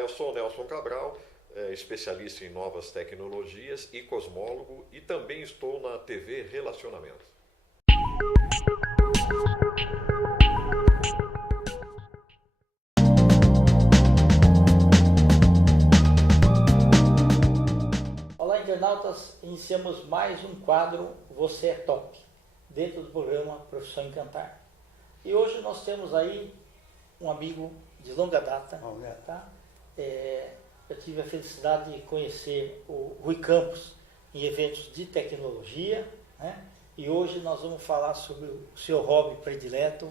eu sou Nelson Cabral, especialista em novas tecnologias e cosmólogo, e também estou na TV Relacionamento. Olá, internautas, iniciamos mais um quadro Você é Top, dentro do programa Profissão Encantar. E hoje nós temos aí um amigo de longa data, tá? Eu tive a felicidade de conhecer o Rui Campos em eventos de tecnologia, né? E hoje nós vamos falar sobre o seu hobby predileto,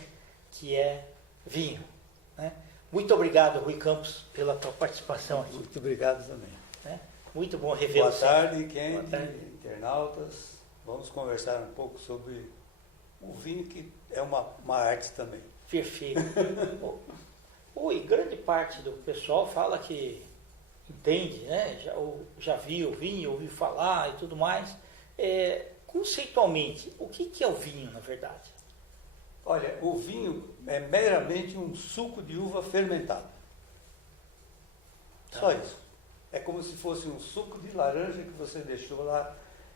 que é vinho, né? Muito obrigado, Rui Campos, pela tua participação aqui. Muito obrigado também. Né? Muito bom rever você. Boa tarde, internautas. Vamos conversar um pouco sobre o vinho, que é uma arte também. Perfeito. E grande parte do pessoal fala que entende, né? Já viu o vinho, ouviu falar e tudo mais. Conceitualmente, o que é o vinho, na verdade? Olha, o vinho é meramente um suco de uva fermentado. Só isso. É como se fosse um suco de laranja que você deixou lá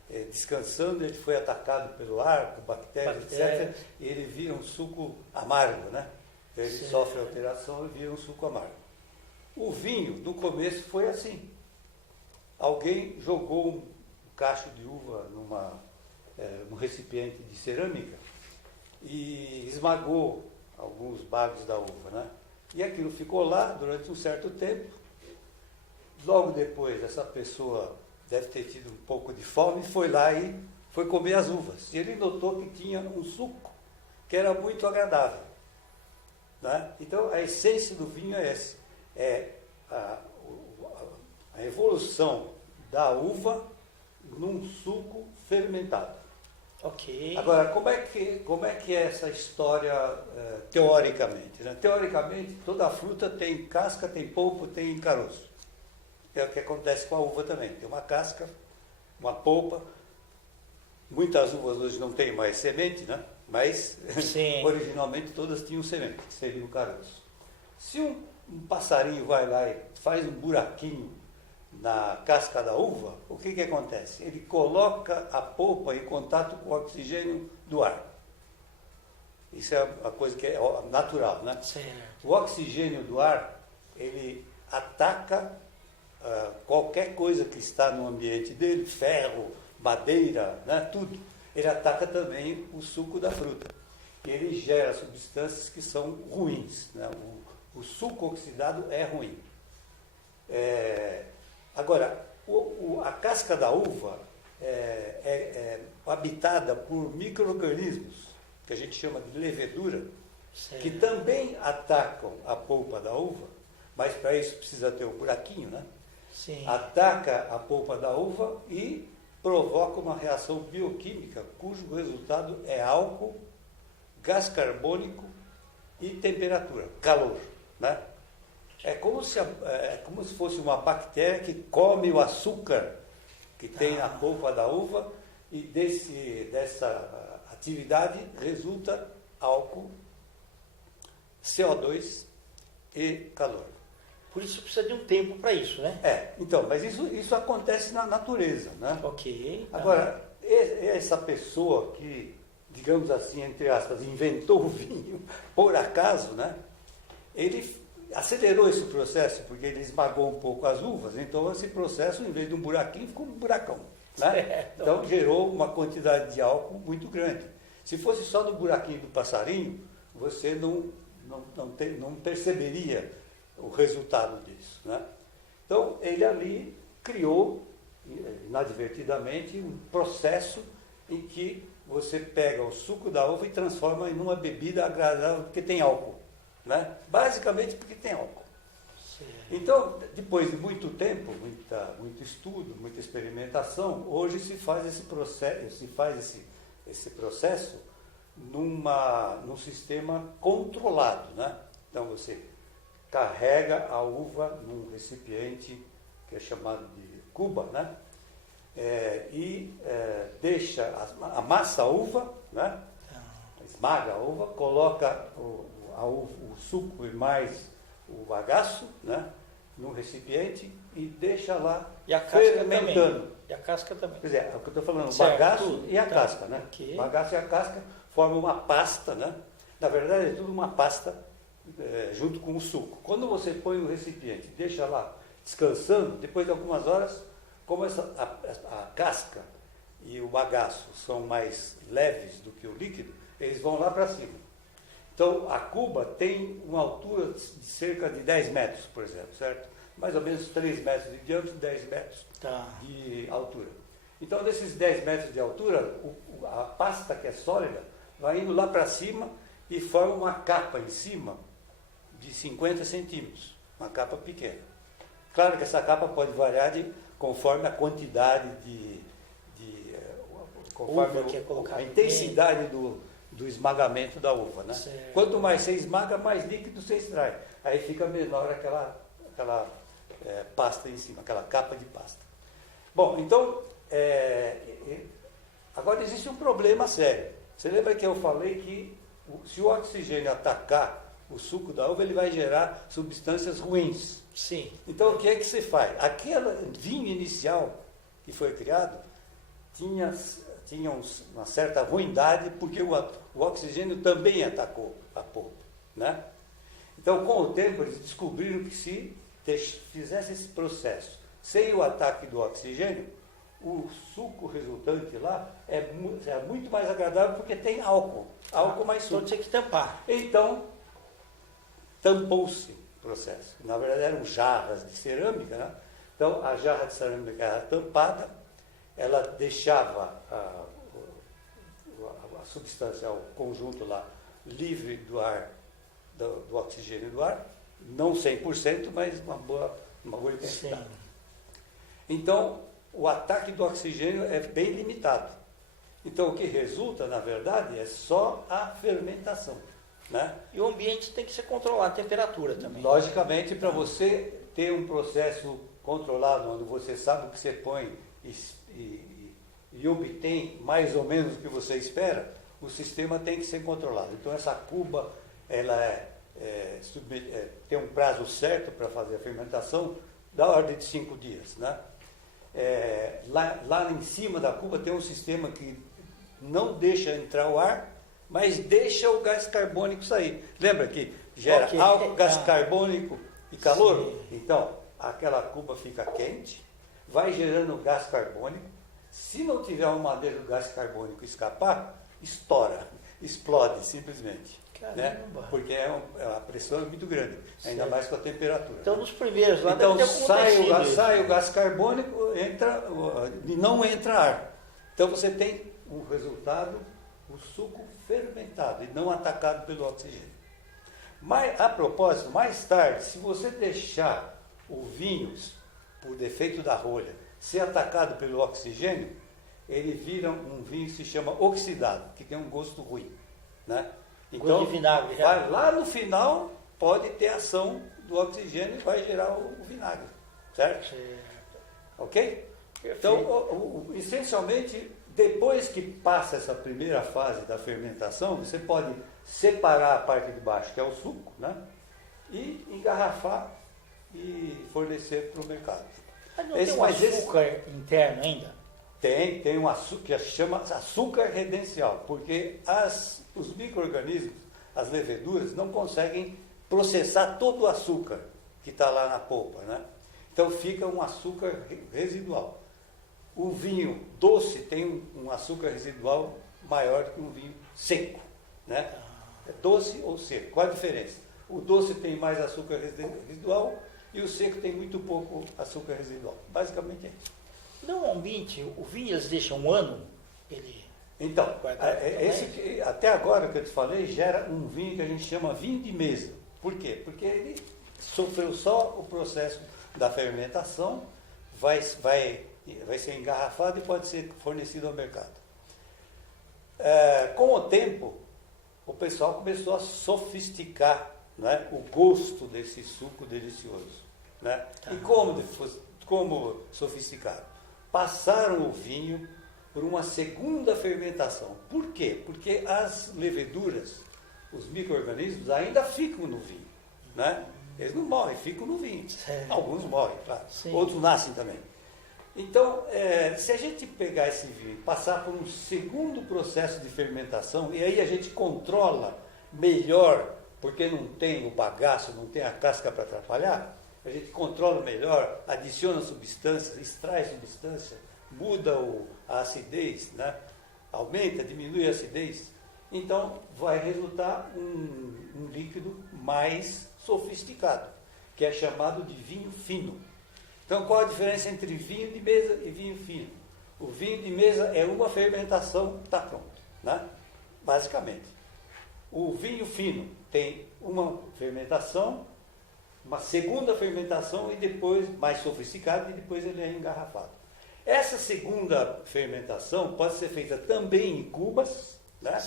descansando, ele foi atacado pelo ar, por bactérias, etc. E ele vira um suco amargo, né? Ele sofre alteração e vira um suco amargo. O vinho, no começo, foi assim. Alguém jogou um cacho de uva num recipiente de cerâmica e esmagou alguns bagos da uva, né? E aquilo ficou lá durante um certo tempo. Logo depois, essa pessoa deve ter tido um pouco de fome, foi lá e foi comer as uvas. E ele notou que tinha um suco que era muito agradável, né? Então, a essência do vinho é essa. A evolução da uva num suco fermentado. Ok. Agora, como é que é essa história teoricamente, né? Teoricamente, toda fruta tem casca, tem polpa, tem caroço. É o que acontece com a uva também. Tem uma casca, uma polpa. Muitas uvas hoje não têm mais semente, né? Mas originalmente todas tinham semente, que seria o caroço. Se um passarinho vai lá e faz um buraquinho na casca da uva, o que acontece? Ele coloca a polpa em contato com o oxigênio do ar. Isso é uma coisa que é natural, né? Certo. O oxigênio do ar, ele ataca qualquer coisa que está no ambiente dele, ferro, madeira, né, tudo. Ele ataca também o suco da fruta. E ele gera substâncias que são ruins, né? O suco oxidado é ruim. Agora, a casca da uva é habitada por micro-organismos, que a gente chama de levedura, que também atacam a polpa da uva, mas para isso precisa ter um buraquinho, né? Sim. Ataca a polpa da uva e provoca uma reação bioquímica cujo resultado é álcool, gás carbônico e temperatura, calor, né? É como se fosse uma bactéria que come o açúcar que tem na polpa da uva, e dessa atividade resulta álcool, CO2 e calor. Por isso precisa de um tempo para isso, né? Então, mas isso acontece na natureza, né? Ok. Agora, essa pessoa que, digamos assim, entre aspas, inventou o vinho, por acaso, né? Ele acelerou esse processo, porque ele esmagou um pouco as uvas, então esse processo, em vez de um buraquinho, ficou um buracão, né? Então gerou uma quantidade de álcool muito grande. Se fosse só no buraquinho do passarinho, você não perceberia o resultado disso, né? Então, ele ali criou, inadvertidamente, um processo em que você pega o suco da uva e transforma em uma bebida agradável, porque tem álcool, né? Basicamente porque tem álcool. Sim. Então, depois de muito tempo, muito estudo, muita experimentação, hoje se faz esse processo num sistema controlado, né? Então, você carrega a uva num recipiente que é chamado de cuba, né? Deixa, amassa a uva, né? Esmaga a uva, coloca o suco e mais o bagaço, né? num recipiente e deixa lá E a casca fermentando. também. E a casca também. Quer dizer, é o que eu estou falando, o Certo, bagaço tudo. e a Tá. casca, né? Ok. O bagaço e a casca formam uma pasta, né? Na verdade, é tudo uma pasta junto com o suco. Quando você põe no recipiente e deixa lá descansando, depois de algumas horas, como a casca e o bagaço são mais leves do que o líquido, eles vão lá para cima. Então, a cuba tem uma altura de cerca de 10 metros, por exemplo, certo? Mais ou menos 3 metros de diâmetro, 10 metros Tá. de altura. Então, desses 10 metros de altura, a pasta que é sólida vai indo lá para cima e forma uma capa em cima de 50 centímetros, uma capa pequena. Claro que essa capa pode variar conforme a quantidade conforme Uva que é colocado a intensidade do esmagamento da uva, né? Certo. Quanto mais você esmaga, mais líquido você extrai. Aí fica menor aquela pasta em cima, aquela capa de pasta. Bom, então, agora existe um problema sério. Você lembra que eu falei que se o oxigênio atacar o suco da uva, ele vai gerar substâncias ruins. Sim. Então, o que é que se faz? Aquele vinho inicial que foi criado tinha uma certa ruindade, porque o oxigênio também atacou a polpa, né? Então, com o tempo, eles descobriram que se fizesse esse processo sem o ataque do oxigênio, o suco resultante lá é muito mais agradável, porque tem álcool mais Então suco. tinha que tampar. Então, tampou-se o processo. Na verdade, eram jarras de cerâmica, né? Então, a jarra de cerâmica era tampada, ela deixava a substância, o conjunto lá, livre do ar, do oxigênio do ar, não 100%, mas uma boa intensidade. Sim. Então, o ataque do oxigênio é bem limitado. Então, o que resulta, na verdade, é só a fermentação, né? E o ambiente tem que ser controlado, a temperatura também. Logicamente, para você ter um processo controlado, onde você sabe o que você põe e obtém mais ou menos o que você espera, o sistema tem que ser controlado. Então, essa cuba, ela tem um prazo certo para fazer a fermentação, da ordem de 5 dias, né? Lá em cima da cuba tem um sistema que não deixa entrar o ar, mas deixa o gás carbônico sair. Lembra que gera álcool, gás carbônico e calor? Sim. Então, aquela cuba fica quente, vai gerando gás carbônico. Se não tiver uma maneira do gás carbônico escapar, estoura, explode simplesmente. Né? Porque a pressão é muito grande, ainda mais com a temperatura. Então, nos primeiros lá então deve ter acontecido sai o gás carbônico, e não entra ar. Então você tem um resultado, o suco fermentado e não atacado pelo oxigênio. Mas, a propósito, mais tarde, se você deixar o vinho, por defeito da rolha, ser atacado pelo oxigênio, ele vira um vinho que se chama oxidado, que tem um gosto ruim, né? Então, gosto de vinagre, lá no final pode ter ação do oxigênio e vai gerar o vinagre, certo? Ok? Perfeito. Então, essencialmente, depois que passa essa primeira fase da fermentação, você pode separar a parte de baixo, que é o suco, né? E engarrafar e fornecer para o mercado. Mas não tem um açúcar interno ainda? Tem um açúcar que chama açúcar redencial, porque os micro-organismos, as leveduras, não conseguem processar todo o açúcar que está lá na polpa, né? Então fica um açúcar residual. O vinho doce tem um açúcar residual maior que um vinho seco, né? É doce ou seco. Qual a diferença? O doce tem mais açúcar residual e o seco tem muito pouco açúcar residual. Basicamente é isso. No ambiente, o vinho eles deixam um ano? Então, até agora que eu te falei, gera um vinho que a gente chama vinho de mesa. Por quê? Porque ele sofreu só o processo da fermentação, vai ser engarrafado e pode ser fornecido ao mercado. Com o tempo, o pessoal começou a sofisticar, né, o gosto desse suco delicioso, né? E como sofisticaram? Passaram o vinho por uma segunda fermentação. Por quê? Porque as leveduras, os micro-organismos, ainda ficam no vinho, né? Eles não morrem, ficam no vinho. Certo. Alguns morrem, claro. Sim. Outros nascem também. Então, se a gente pegar esse vinho e passar por um segundo processo de fermentação, e aí a gente controla melhor, porque não tem o bagaço, não tem a casca para atrapalhar, a gente controla melhor, adiciona substâncias, extrai substância, muda a acidez, né? Aumenta, diminui a acidez. Então, vai resultar um líquido mais sofisticado, que é chamado de vinho fino. Então, qual a diferença entre vinho de mesa e vinho fino? O vinho de mesa é uma fermentação, está pronto, né? Basicamente. O vinho fino tem uma fermentação, uma segunda fermentação e depois, mais sofisticado, e depois ele é engarrafado. Essa segunda fermentação pode ser feita também em cubas, né?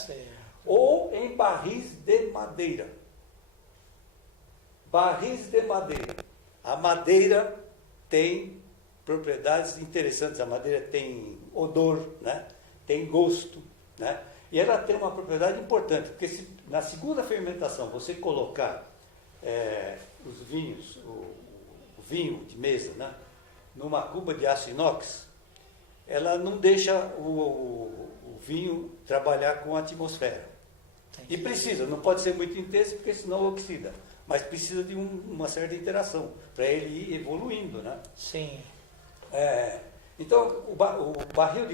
Ou em barris de madeira. Barris de madeira. A madeira tem propriedades interessantes. A madeira tem odor, né? Tem gosto, né? E ela tem uma propriedade importante, porque se na segunda fermentação você colocar os vinhos, o vinho de mesa, né? Numa cuba de aço inox, ela não deixa o vinho trabalhar com a atmosfera. E precisa, não pode ser muito intenso, porque senão oxida. Mas precisa de uma certa interação, para ele ir evoluindo, né? Sim. Então, o barril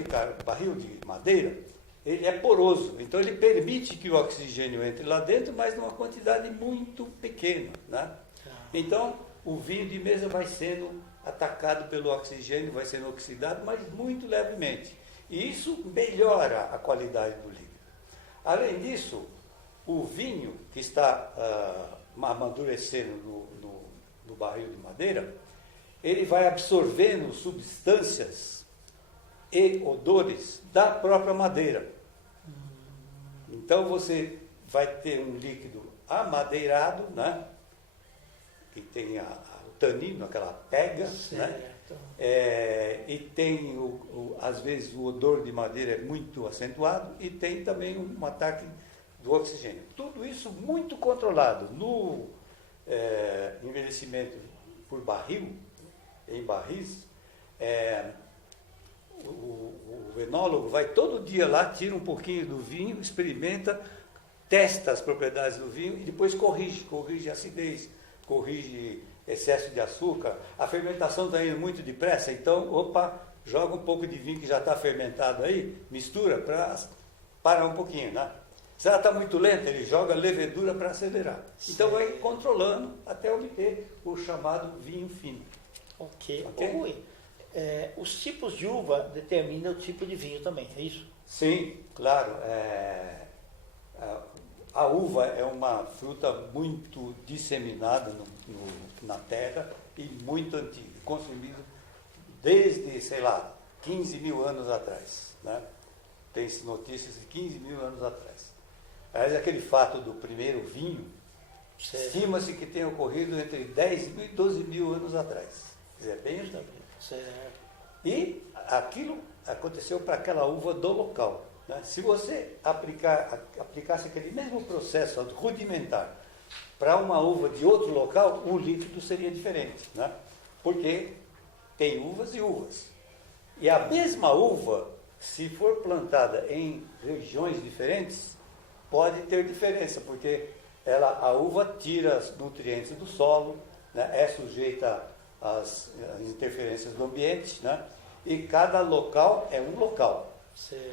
de madeira, ele é poroso. Então, ele permite que o oxigênio entre lá dentro, mas numa quantidade muito pequena, né? Então, o vinho de mesa vai sendo atacado pelo oxigênio, vai sendo oxidado, mas muito levemente. E isso melhora a qualidade do líquido. Além disso, o vinho que está amadurecendo no barril de madeira, ele vai absorvendo substâncias e odores da própria madeira. Então você vai ter um líquido amadeirado, né? Que tem o tanino, aquela pega, né? E tem, às vezes, o odor de madeira é muito acentuado e tem também um ataque do oxigênio. Tudo isso muito controlado. No envelhecimento por barril, em barris, o enólogo vai todo dia lá, tira um pouquinho do vinho, experimenta, testa as propriedades do vinho e depois corrige a acidez, corrige excesso de açúcar. A fermentação está indo muito depressa, então, joga um pouco de vinho que já está fermentado aí, mistura para parar um pouquinho, né? Se ela está muito lenta, ele joga levedura para acelerar. Então vai controlando até obter o chamado vinho fino. Ok. Rui, os tipos de uva determinam o tipo de vinho também, é isso? Sim, claro. A uva é uma fruta muito disseminada na terra e muito antiga, consumida desde, 15 mil anos atrás, né? Tem notícias de 15 mil anos atrás. Aliás, aquele fato do primeiro vinho, estima-se que tenha ocorrido entre 10 mil e 12 mil anos atrás. Quer dizer, bem antigo. E aquilo aconteceu para aquela uva do local, né? Se você aplicasse aquele mesmo processo rudimentar para uma uva de outro local, o líquido seria diferente, né? Porque tem uvas e uvas. E a mesma uva, se for plantada em regiões diferentes, pode ter diferença, porque a uva tira os nutrientes do solo, né? É sujeita às interferências do ambiente, né? E cada local é um local.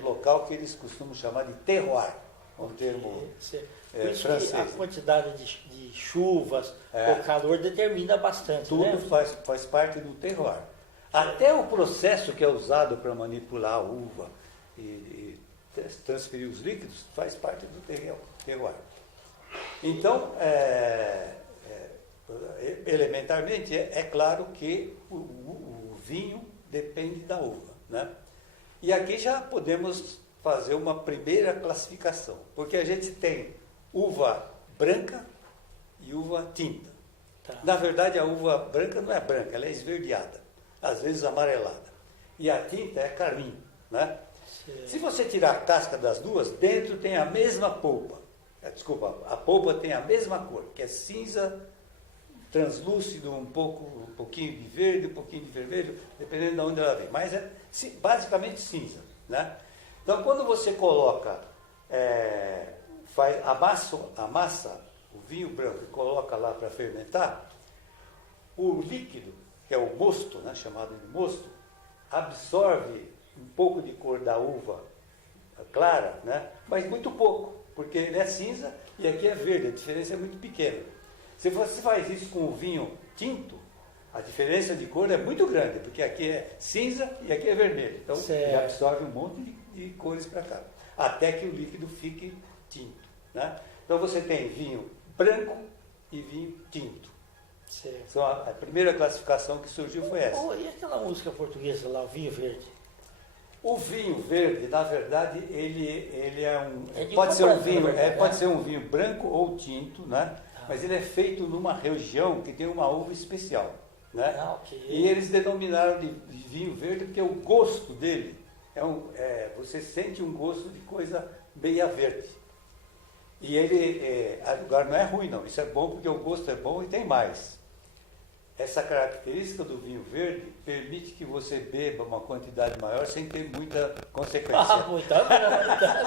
Local que eles costumam chamar de terroir, um termo francês. A quantidade de chuvas, o calor determina bastante. Tudo, né? faz parte do terroir. Até o processo que é usado para manipular a uva e transferir os líquidos faz parte do terroir. Então, elementarmente, é claro que o vinho depende da uva, né? E aqui já podemos fazer uma primeira classificação, porque a gente tem uva branca e uva tinta. Tá. Na verdade, a uva branca não é branca, ela é esverdeada, às vezes amarelada. E a tinta é carmim, né? Se você tirar a casca das duas, dentro tem a mesma polpa. A polpa tem a mesma cor, que é cinza translúcido, um pouquinho de verde, um pouquinho de vermelho, dependendo de onde ela vem. Mas é basicamente cinza, né? Então, quando você coloca, amassa o vinho branco e coloca lá para fermentar, o líquido, que é o mosto, né, chamado de mosto, absorve um pouco de cor da uva clara, né, mas muito pouco, porque ele é cinza e aqui é verde, a diferença é muito pequena. Se você faz isso com o vinho tinto, a diferença de cor é muito grande, porque aqui é cinza e aqui é vermelho. Então, ele absorve um monte de cores para cá, até que o líquido fique tinto, né? Então, você tem vinho branco e vinho tinto. Certo. Então, a primeira classificação que surgiu foi essa. E aquela música portuguesa lá, o vinho verde? O vinho verde, na verdade, ele é um... pode ser um vinho, pode ser um vinho branco ou tinto, né? Mas ele é feito numa região que tem uma uva especial, né? Okay. E eles denominaram de vinho verde porque o gosto dele você sente um gosto de coisa meia verde. E ele, agora não é ruim não, isso é bom porque o gosto é bom e tem mais. Essa característica do vinho verde permite que você beba uma quantidade maior sem ter muita consequência. Muito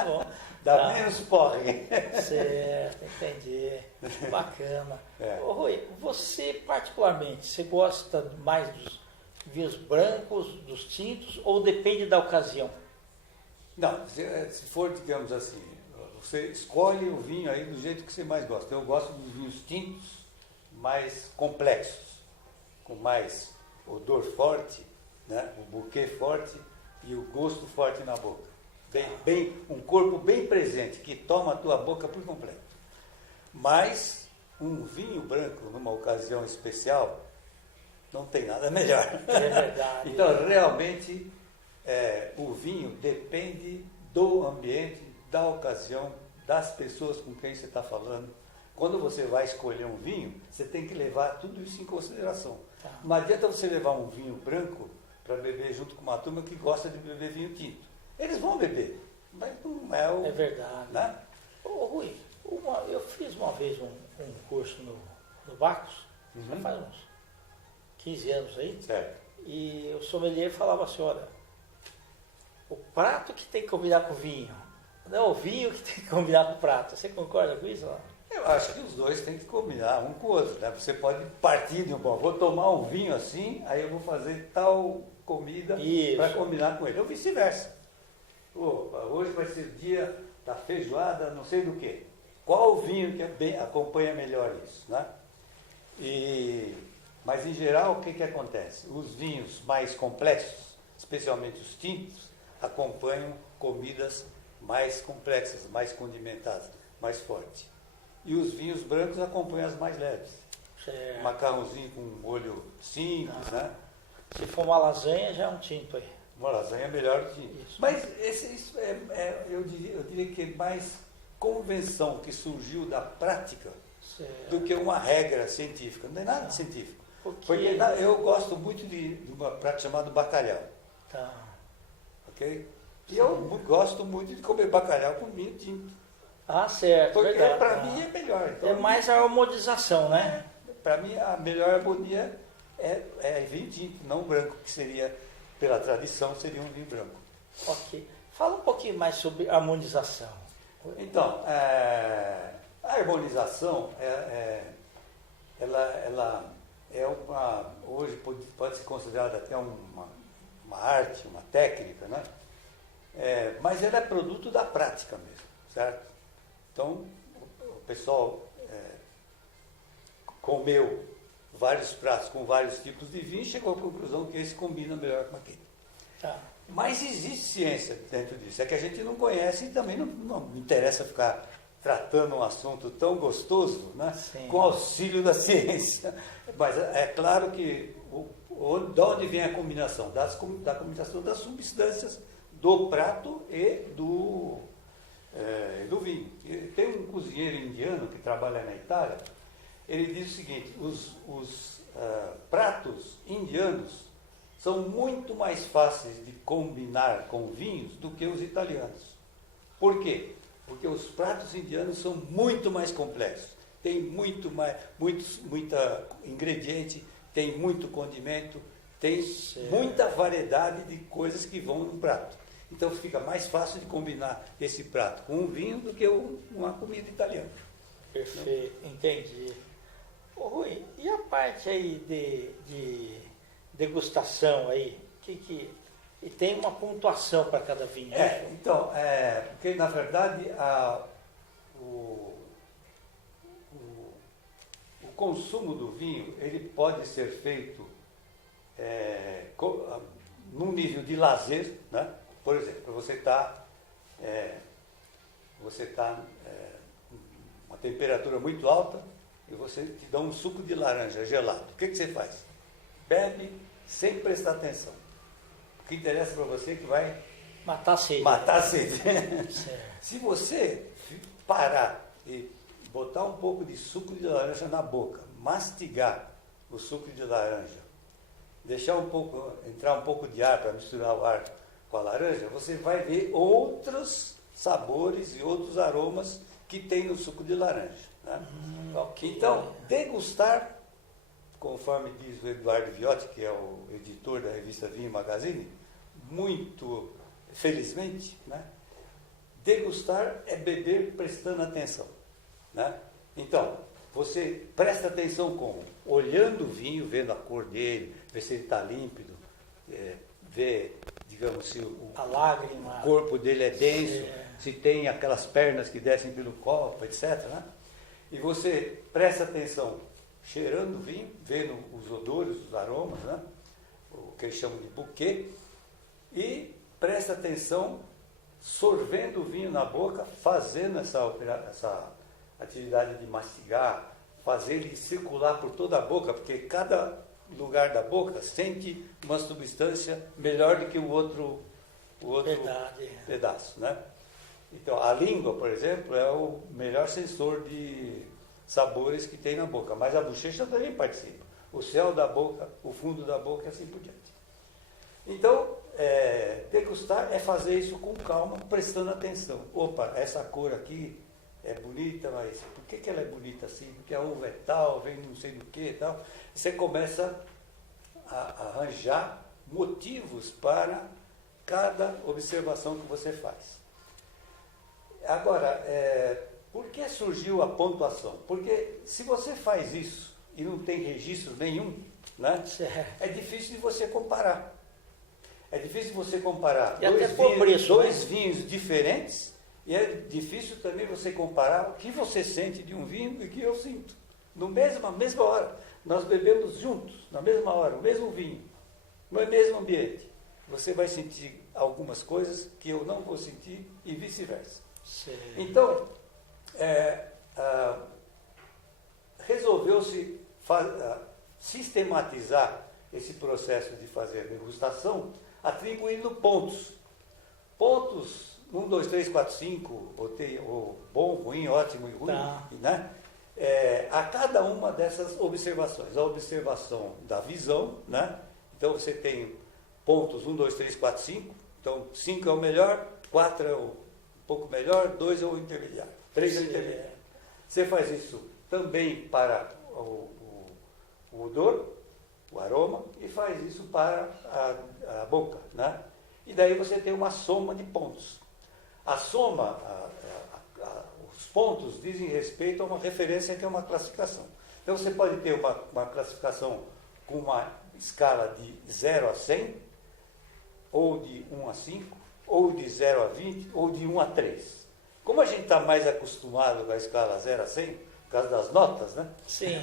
bom. Dá menos porre. Certo, entendi. Bacana. Ô, Rui, você particularmente, você gosta mais dos vinhos brancos, dos tintos, ou depende da ocasião? Não, se for, digamos assim, você escolhe o vinho aí do jeito que você mais gosta. Eu gosto dos vinhos tintos mais complexos, com mais odor forte, né? O buquê forte e o gosto forte na boca. Um corpo bem presente, que toma a tua boca por completo. Mas um vinho branco, numa ocasião especial, não tem nada melhor. É verdade. Então, realmente, o vinho depende do ambiente, da ocasião, das pessoas com quem você está falando. Quando você vai escolher um vinho, você tem que levar tudo isso em consideração. Tá. Não adianta você levar um vinho branco para beber junto com uma turma que gosta de beber vinho tinto. Eles vão beber, mas não é o... É verdade. Né? Ô, Rui, eu fiz uma vez um curso no Bacos, já faz uns 15 anos aí, Certo. e o sommelier falava assim, olha, o prato que tem que combinar com o vinho, não é o vinho que tem que combinar com o prato. Você concorda com isso? Não? Eu acho que os dois têm que combinar um com o outro, né? Você pode partir de vou tomar um vinho assim, aí eu vou fazer tal comida para combinar com ele, ou vice-versa. Hoje vai ser o dia da feijoada, não sei do que. Qual o vinho que acompanha melhor isso, né? Mas em geral, o que acontece? Os vinhos mais complexos, especialmente os tintos, acompanham comidas mais complexas, mais condimentadas, mais fortes. E os vinhos brancos acompanham as mais leves. Certo. Macarrãozinho com molho simples, né? Se for uma lasanha, já é um tinto aí. Uma lasanha é melhor que isso. Mas isso eu diria que é mais convenção que surgiu da prática do que uma regra científica. Não é nada científico. Porque eu gosto muito de uma prática chamada bacalhau. Tá. Ok? E eu gosto muito de comer bacalhau com vinho tinto. Ah, certo. Porque verdade, para mim é melhor. Então, é mais a harmonização, né? Para mim a melhor harmonia é vinho tinto, não branco, que seria, pela tradição, seria um vinho branco. Ok. Fala um pouquinho mais sobre harmonização. Então, a harmonização, ela é hoje pode ser considerada até uma arte, uma técnica, né? Mas ela é produto da prática mesmo, certo? Então, o pessoal comeu vários pratos com vários tipos de vinho e chegou à conclusão que esse combina melhor com aquele. Tá. Mas existe ciência dentro disso, é que a gente não conhece e também não interessa ficar tratando um assunto tão gostoso, né? Com auxílio da ciência. Mas é claro que de onde vem a combinação? Da combinação das substâncias do prato e do vinho. Tem um cozinheiro indiano que trabalha na Itália, ele diz o seguinte, os pratos indianos são muito mais fáceis de combinar com vinhos do que os italianos. Por quê? Porque os pratos indianos são muito mais complexos. tem muita ingrediente, tem muito condimento, tem muita variedade de coisas que vão no prato. Então fica mais fácil de combinar esse prato com um vinho do que uma comida italiana. Perfeito, entendi. Ô, Rui, e a parte aí de degustação aí? E tem uma pontuação para cada vinho, né? Então, porque na verdade o consumo do vinho ele pode ser feito num nível de lazer, né? Por exemplo, você está uma temperatura muito alta e você te dá um suco de laranja gelado. O que você faz? Bebe sem prestar atenção. O que interessa para você é que vai matar a sede. Matar a sede. Se você parar e botar um pouco de suco de laranja na boca, mastigar o suco de laranja, deixar entrar um pouco de ar para misturar o ar com a laranja, você vai ver outros sabores e outros aromas que tem no suco de laranja. Né? Okay. Então, degustar, conforme diz o Eduardo Viotti, que é o editor da revista Vinho Magazine, muito felizmente, né? Degustar é beber prestando atenção. Né? Então, você presta atenção como? Olhando o vinho, vendo a cor dele, ver se ele está límpido, ver, digamos, se a lágrima, o corpo dele é denso, se tem aquelas pernas que descem pelo copo, etc. Né? E você presta atenção cheirando o vinho, vendo os odores, os aromas, né? O que eles chamam de buquê, e presta atenção sorvendo o vinho na boca, fazendo essa atividade de mastigar, fazer ele circular por toda a boca, porque cada lugar da boca sente uma substância melhor do que o outro pedaço. Né? Então, a língua, por exemplo, é o melhor sensor de sabores que tem na boca, mas a bochecha também participa. O céu da boca, o fundo da boca e assim por diante. Então, degustar é fazer isso com calma, prestando atenção. Opa, essa cor aqui é bonita, mas por que ela é bonita assim? Porque a uva é tal, vem não sei do que e tal. Você começa a arranjar motivos para cada observação que você faz. Agora, por que surgiu a pontuação? Porque se você faz isso e não tem registro nenhum, né, é difícil de você comparar. É difícil você comparar dois vinhos diferentes e é difícil também você comparar o que você sente de um vinho e o que eu sinto. Na mesma hora, nós bebemos juntos, na mesma hora, o mesmo vinho, no mesmo ambiente. Você vai sentir algumas coisas que eu não vou sentir e vice-versa. Então, resolveu-se sistematizar esse processo de fazer degustação atribuindo pontos. Pontos 1, 2, 3, 4, 5, ou bom, ruim, ótimo e ruim, né? A cada uma dessas observações. A observação da visão, né? Então você tem pontos 1, 2, 3, 4, 5. Então 5 é o melhor, 4 é um pouco melhor, 2 é o intermediário, 3 é o intermediário. Você faz isso também para o odor, o aroma, e faz isso para a boca, né? E daí você tem uma soma de pontos. A soma, os pontos dizem respeito a uma referência que é uma classificação. Então você pode ter uma classificação com uma escala de 0 a 100, ou de 1 a 5, ou de 0 a 20, ou de 1 a 3. Como a gente está mais acostumado com a escala 0 a 100, por causa das notas, né? Sim.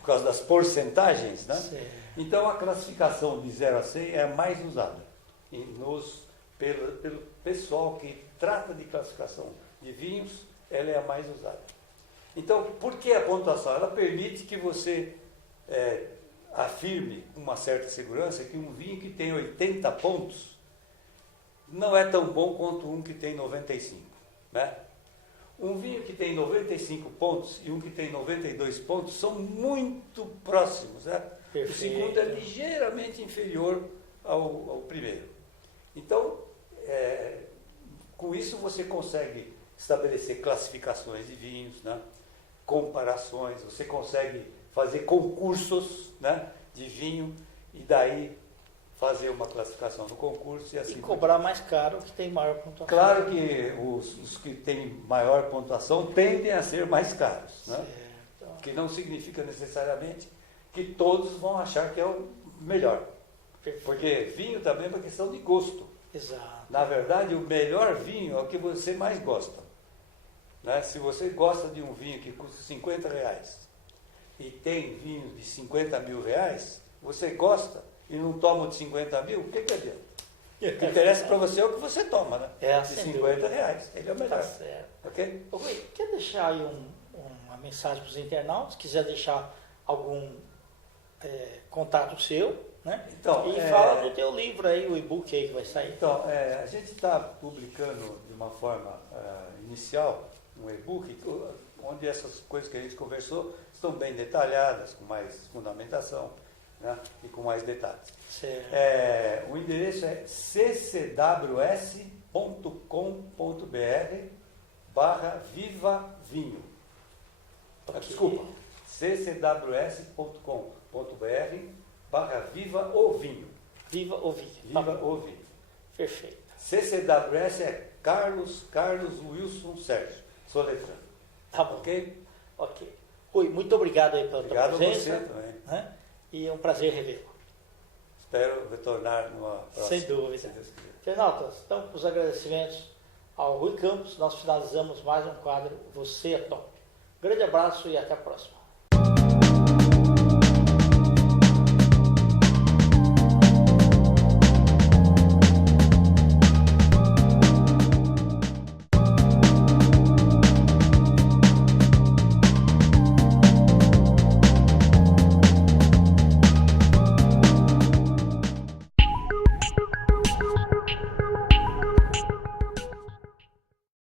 Por causa das porcentagens, né? Sim. Então a classificação de 0 a 100 é a mais usada pelo pessoal que trata de classificação de vinhos, ela é a mais usada. Então, por que a pontuação? Ela permite que você afirme com uma certa segurança que um vinho que tem 80 pontos não é tão bom quanto um que tem 95. Né? Um vinho que tem 95 pontos e um que tem 92 pontos são muito próximos. Né? O segundo é ligeiramente inferior ao primeiro. Então, com isso você consegue estabelecer classificações de vinhos, né? comparações, você consegue fazer concursos, né, de vinho e daí fazer uma classificação no concurso e assim. E cobrar mais caro que tem maior pontuação. Claro que os que têm maior pontuação tendem a ser mais caros, né? Certo. Que não significa necessariamente que todos vão achar que é o melhor. Perfeito. Porque vinho também é uma questão de gosto. Exato. Na verdade, o melhor vinho é o que você mais gosta. Né? Se você gosta de um vinho que custa R$50 e tem vinho de 50 mil reais, você gosta e não toma de 50 mil, o que adianta? O que interessa para você é o que você toma, né? É, de sem R$50, ele é o melhor. Tá certo. Ok? Ô, Rui, quer deixar aí uma mensagem para os internautas? Se quiser deixar algum contato seu, né? Então, e fala do teu livro aí, o e-book aí que vai sair. Então, a gente está publicando de uma forma inicial um e-book onde essas coisas que a gente conversou estão bem detalhadas, com mais fundamentação, né, e com mais detalhes. Certo. O endereço é ccws.com.br/vivavinho. Ok. Desculpa, ccws.com.br/vivaovinho. Viva o vinho. Viva o vinho. Perfeito. CCWS é Carlos Wilson Sérgio, soletrando. Tá bom. Ok? Ok. Rui, muito obrigado aí pela Obrigado tua a presença. você também. Né? E é um prazer revê-lo. Espero retornar numa próxima. Sem dúvida. Se Deus quiser. Internautas, então, com os agradecimentos ao Rui Campos, nós finalizamos mais um quadro Você é Top. Grande abraço e até a próxima.